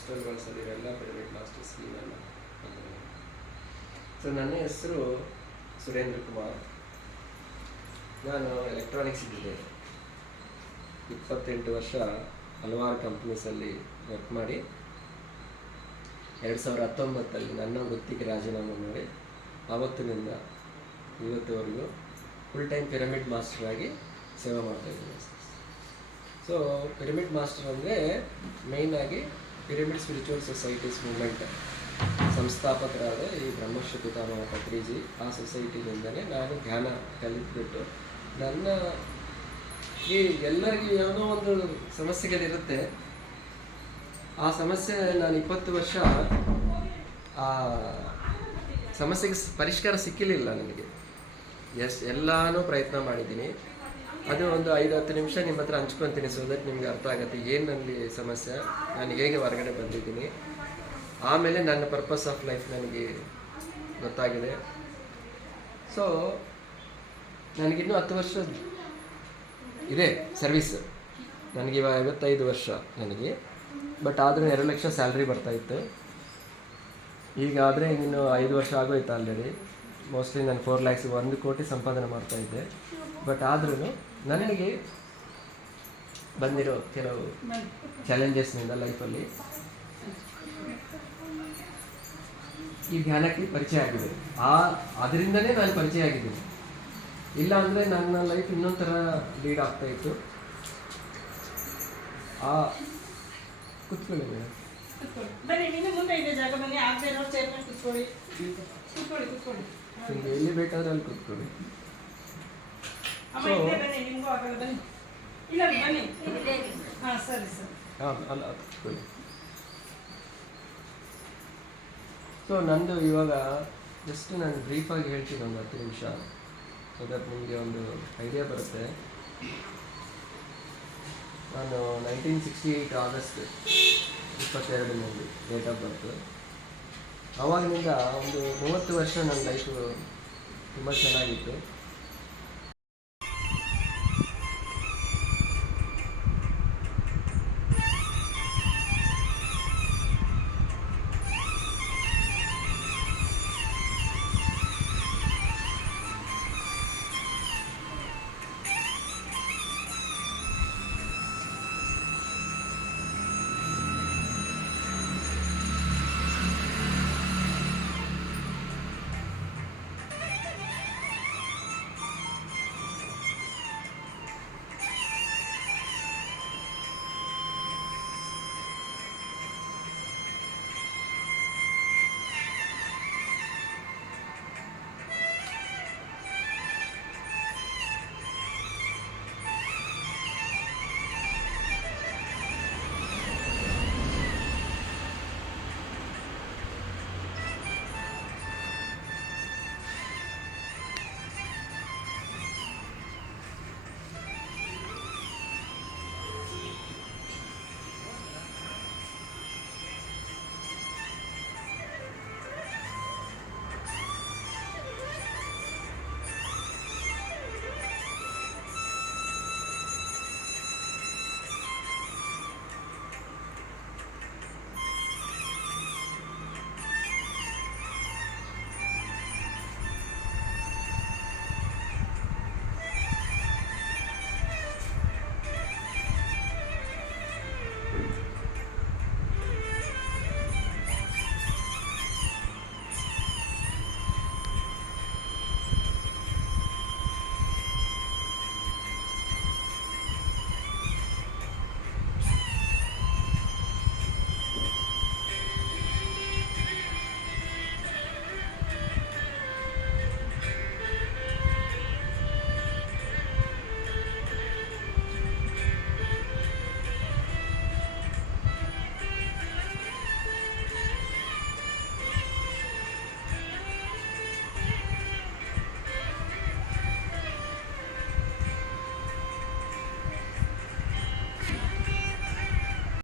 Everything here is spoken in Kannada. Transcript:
ಹಾಸ್ಟೆಲ್ ಬಳಸೋದು ಇವೆಲ್ಲ ಪಿರಮಿಡ್ ಮಾಸ್ಟರ್ ಸ್ಕೀಮನ್ನು. ಸೊ ನನ್ನ ಹೆಸರು ಸುರೇಂದ್ರ ಕುಮಾರ್. ನಾನು ಎಲೆಕ್ಟ್ರಾನಿಕ್ಸ್ ಇಂಜಿನಿಯರ್. 28 ವರ್ಷ ಹಲವಾರು ಕಂಪ್ನೀಸಲ್ಲಿ ವರ್ಕ್ ಮಾಡಿ 2019 ನನ್ನ ವೃತ್ತಿಗೆ ರಾಜೀನಾಮೆ ಮಾಡಿ ಆವತ್ತಿನಿಂದ ಇವತ್ತುವರೆಗೂ ಫುಲ್ ಟೈಮ್ ಪಿರಮಿಡ್ ಮಾಸ್ಟರ್ ಆಗಿ ಸೇವೆ ಮಾಡ್ತಾಯಿದ್ದೀನಿ. ಸೊ ಪಿರಮಿಡ್ ಮಾಸ್ಟರ್ ಅಂದರೆ ಮೇಯ್ನಾಗಿ ಪಿರಮಿಡ್ ಸ್ಪಿರಿಚುವಲ್ ಸೊಸೈಟೀಸ್ ಮೂವ್ಮೆಂಟ್ ಸಂಸ್ಥಾಪಕರಾದ ಈ ಬ್ರಹ್ಮರ್ಷಿ ಪಿತಾಮಹ ಪತ್ರಿಜಿ, ಆ ಸೊಸೈಟಿನಿಂದಲೇ ನಾನು ಧ್ಯಾನ ಕಲಿತ್ಬಿಟ್ಟು ನನ್ನ ಈ ಎಲ್ಲರಿಗೂ ಯಾವುದೋ ಒಂದು ಸಮಸ್ಯೆಗಳಿರುತ್ತೆ. ಆ ಸಮಸ್ಯೆ ನಾನು 20 ವರ್ಷ ಆ ಸಮಸ್ಯೆಗೆ ಪರಿಷ್ಕಾರ ಸಿಕ್ಕಿರಲಿಲ್ಲ ನನಗೆ. ಎಲ್ಲನೂ ಪ್ರಯತ್ನ ಮಾಡಿದ್ದೀನಿ. ಅದು ಒಂದು 5-10 ನಿಮಿಷ ನಿಮ್ಮ ಹತ್ರ ಹಂಚ್ಕೊತೀನಿ, ಸೊ ದಟ್ ನಿಮ್ಗೆ ಅರ್ಥ ಆಗುತ್ತೆ ಏನು ನನಗೆ ಸಮಸ್ಯೆ, ನಾನು ಹೇಗೆ ಹೊರಗಡೆ ಬಂದಿದ್ದೀನಿ. ಆಮೇಲೆ ನನ್ನ ಪರ್ಪಸ್ ಆಫ್ ಲೈಫ್ ನನಗೆ ಗೊತ್ತಾಗಿದೆ. ಸೊ ನನಗಿನ್ನೂ 10 ವರ್ಷ ಇದೆ ಸರ್ವಿಸ್. ನನಗಿವಾಗ 55 ವರ್ಷ ನನಗೆ. ಬಟ್ ಆದರೂ 2 ಲಕ್ಷ ಸ್ಯಾಲ್ರಿ ಬರ್ತಾಯಿತ್ತು. ಈಗಾದರೆ ಇನ್ನು 5 ವರ್ಷ ಆಗೋಯ್ತು ಆಲ್ರೆಡಿ. ಮೋಸ್ಟ್ಲಿ ನಾನು 4 ಲ್ಯಾಕ್ಸ್ 1 ಕೋಟಿ ಸಂಪಾದನೆ ಮಾಡ್ತಾಯಿದ್ದೆ. ಬಟ್ ಆದ್ರೂ ನನಗೆ ಬಂದಿರೋ ಕೆಲವು ಚಾಲೆಂಜಸ್ನಿಂದ ಲೈಫಲ್ಲಿ ಈ ಧ್ಯಾನಕ್ಕೆ ಪರಿಚಯ ಆಗಿದೆ. ಅದರಿಂದನೇ ನಾನು ಪರಿಚಯ ಆಗಿದ್ದೀನಿ. ಇಲ್ಲ ಅಂದರೆ ನನ್ನ ಲೈಫ್ ಇನ್ನೊಂಥರ ಲೀಡ್ ಆಗ್ತಾಯಿತ್ತು. ಕೂತ್ಕೊಳ್ಳಿ ಮೇಡಮ್, ನಿಮ್ಗೆ ಎಲ್ಲಿ ಬೇಕಾದ್ರೆ ಅಲ್ಲಿ ಕೂತ್ಕೊಳ್ಳಿ. ಅಲ್ಲ ಕೂತ್ಕೊಳ್ಳಿ. ಸೊ ನಂದು ಇವಾಗ ಜಸ್ಟ್ ನಾನು ಬ್ರೀಫಾಗಿ ಹೇಳ್ತೀನಿ ಒಂದು 10 ನಿಮಿಷ, ಸೊ ದಟ್ ನಿಮಗೆ ಒಂದು ಐಡಿಯಾ ಬರುತ್ತೆ. ನಾನು 1968 ಆಗಸ್ಟ್ 22 ಡೇಟ್ ಆಫ್ ಬರ್ತು. ಆವಾಗಿನಿಂದ ಒಂದು 30 ವರ್ಷ ನನ್ನ ಲೈಫು ತುಂಬ ಚೆನ್ನಾಗಿತ್ತು.